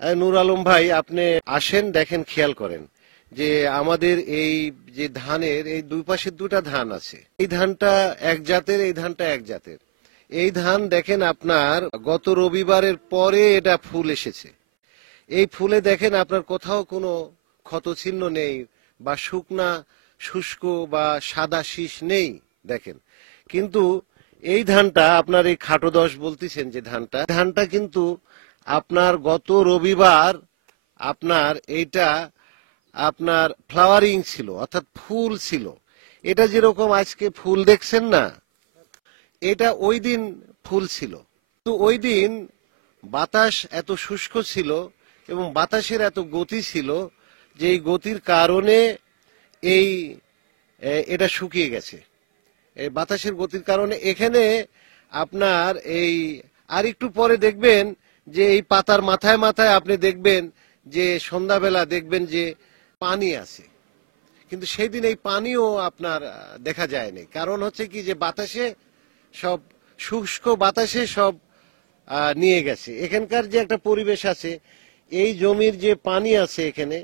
নূর আলম ভাই, আপনি আসেন, দেখেন, খেয়াল করেন যে আমাদের এই যে ধানের এই দুই পাশে দুটা ধান আছে। এই ধানটা এক জাতের, এই ধানটা এক জাতের। এই ধান দেখেন আপনার গত রবিবারের পরে এটা ফুল এসেছে। এই ফুলে দেখেন আপনার কোথাও কোনো ক্ষতচিহ্ন নেই, বা শুকনা শুষ্ক বা সাদা শীষ নেই দেখেন। কিন্তু এই ধানটা আপনার এই খাটো দশ বলতেছেন যে ধানটা কিন্তু আপনার গত রবিবার আপনার এইটা আপনার ফ্লাওয়ারিং ছিল, অর্থাৎ ফুল ছিল। এটা যেরকম আজকে ফুল দেখছেন না, এটা ওই দিন ফুল ছিল। তো ওই দিন বাতাস এত শুষ্ক ছিল এবং বাতাসের এত গতি ছিল যে এই গতির কারণে এই এটা শুকিয়ে গেছে। এই বাতাসের গতির কারণে এখানে আপনার এই আর একটু পরে দেখবেন যে এই পাতার মাথায় মাথায় আপনি দেখবেন যে সন্ধ্যাবেলা দেখবেন যে পানি আছে। কিন্তু সেই দিন এই পানিও আপনার দেখা যায়নি। কারণ হচ্ছে কি, যে বাতাসে সব শুষ্ক বাতাসে সব নিয়ে গেছে। এখানকার যে একটা পরিবেশ আছে, এই জমির যে পানি আছে এখানে,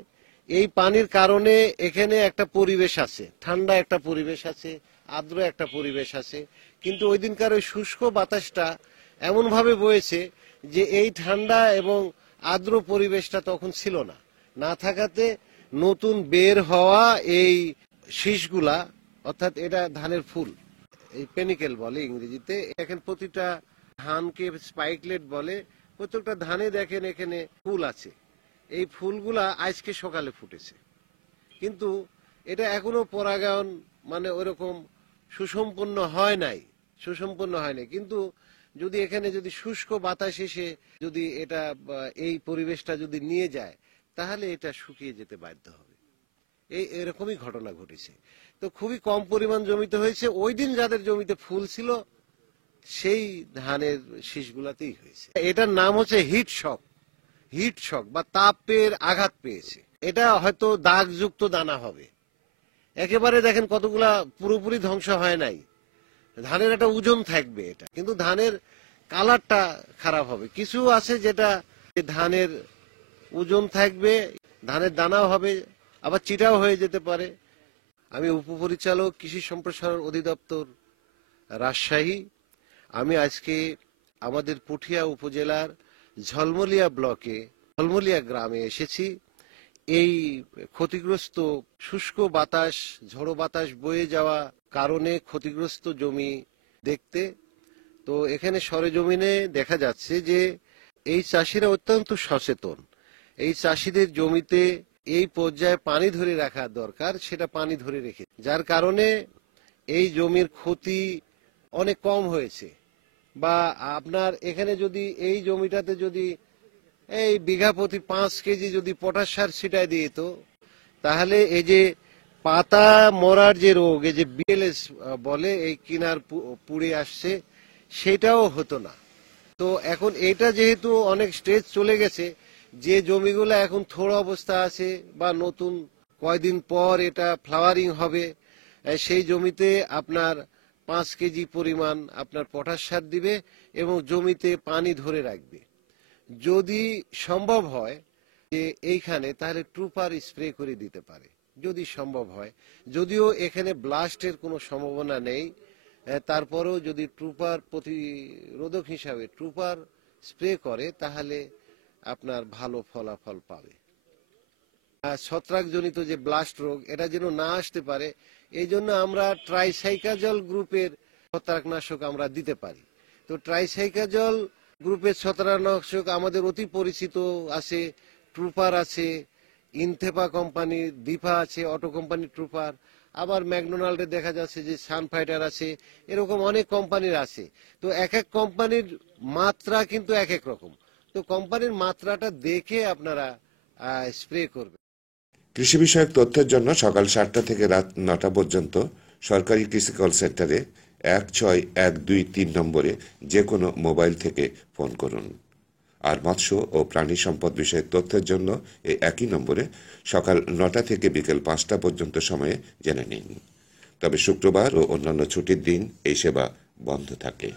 এই পানির কারণে এখানে একটা পরিবেশ আছে, ঠান্ডা একটা পরিবেশ আছে, আর্দ্র একটা পরিবেশ আছে। কিন্তু ওই দিনকার ওই শুষ্ক বাতাসটা এমন ভাবে বয়েছে যে এই ঠান্ডা এবং আর্দ্র পরিবেশটা তখন ছিল না। না থাকাতে নতুন বের হওয়া এই শীষগুলা, অর্থাৎ এটা ধানের ফুল, এই পেনিকেল বলে ইংরেজিতে। এখন প্রতিটা ধানকে স্পাইকলেট বলে। প্রত্যেকটা ধানে দেখেন এখানে ফুল আছে। এই ফুলগুলা আজকে সকালে ফুটেছে, কিন্তু এটা এখনো পরাগায়ন মানে ওইরকম সুসম্পন্ন হয় নাই। কিন্তু যদি এখানে যদি শুষ্ক বাতাস এসে যদি এটা এই পরিবেশটা যদি নিয়ে যায়, তাহলে এটা শুকিয়ে যেতে বাধ্য হবে। এরকমই ঘটনা ঘটেছে। তো খুবই কম পরিমাণ জমিতে হয়েছে। ওই দিন যাদের জমিতে ফুল ছিল সেই ধানের শীষগুলাতেই হয়েছে। এটার নাম হচ্ছে হিট শক বা তাপের আঘাত পেয়েছে। এটা হয়তো দাগযুক্ত দানা হবে। একেবারে দেখেন কতগুলা পুরোপুরি ধ্বংস হয় নাই। ধানের একটা ওজন থাকবে এটা, কিন্তু ধানের কালারটা খারাপ হবে। কিছু আছে যেটা ধানের ওজন থাকবে, ধানের দানাও হবে, আবার চিটাও হয়ে যেতে পারে। আমি উপপরিচালক কৃষি সম্প্রসারণ অধিদপ্তর, রাজশাহী। আমি আজকে আমাদের পুঠিয়া উপজেলার ঝলমলিয়া ব্লকে ঝলমলিয়া গ্রামে এসেছি এই ক্ষতিগ্রস্ত শুষ্ক বাতাস, ঝড়ো বাতাস বয়ে যাওয়া কারণে ক্ষতিগ্রস্ত জমি দেখতে। তো এখানে সরেজমিনে দেখা যাচ্ছে যে এই চাষিরা অত্যন্ত সচেতন। এই চাষিদের জমিতে এই পর্যায়ে পানি ধরে রাখা দরকার, সেটা পানি ধরে রেখে, যার কারণে এই জমির ক্ষতি অনেক কম হয়েছে। বা আপনার এখানে যদি এই জমিটাতে যদি এই বিঘা প্রতি 5 কেজি যদি পটাশ সার ছিটায় দিত, তাহলে এই যে পাতা মরার যে রোগ, এই যে বিএলএস বলে, এই কিনার পুড়ে আসছে, সেটাও হতো না। তো এখন এটা যেহেতু অনেক স্টেজ চলে গেছে, যে জমিগুলো এখন থোড়া অবস্থা আছে বা নতুন কয়দিন পর এটা ফ্লাওয়ারিং হবে, সেই জমিতে আপনার 5 কেজি পরিমাণ আপনার পটাশ সার দিবে এবং জমিতে পানি ধরে রাখবে। যদি সম্ভব হয় যে এইখানে, তাহলে ট্রুপার স্প্রে করে দিতে পারে, যদি সম্ভব হয়। যদিও এখানে ব্লাস্টের কোনো সম্ভাবনা নেই, তারপরেও যদি ট্রুপার প্রতিরোধক হিসাবে ট্রুপার স্প্রে করে, তাহলে আপনার ভালো ফলাফল পাবে। ছত্রাকজনিত যে ব্লাস্ট রোগ, এটা যেন না আসতে পারে, এই জন্য আমরা ট্রাইসাইকাজল গ্রুপের ছত্রাকনাশক আমরা দিতে পারি। তো ট্রাইসাইকাজল গ্রুপের ছত্রাকনাশক আমাদের অতি পরিচিত আছে, ট্রুপার আছে, ইনথেপা কোম্পানির দিফা আছে, অটো কোম্পানির ট্রুপার, আবার ম্যাকডোনাল্ডে দেখা যাচ্ছে যে সানফাইটার আছে, এরকম অনেক কোম্পানির আছে। তো এক এক কোম্পানির মাত্রা কিন্তু এক এক রকম। তো কোম্পানির মাত্রাটা দেখে আপনারা স্প্রে করবেন। কৃষি বিষয়ক তথ্যের জন্য সকাল 7টা থেকে রাত 9টা পর্যন্ত সরকারি কৃষি কল সেন্টারে 16123 নম্বরে যে কোনো মোবাইল থেকে ফোন করুন। আর মৎস্য ও প্রাণী সম্পদ বিষয়ক তথ্যের জন্য এই একই নম্বরে সকাল 9টা থেকে বিকেল 5টা পর্যন্ত সময়ে জেনে নিন। তবে শুক্রবার ও অন্যান্য ছুটির দিন এই সেবা বন্ধ থাকে।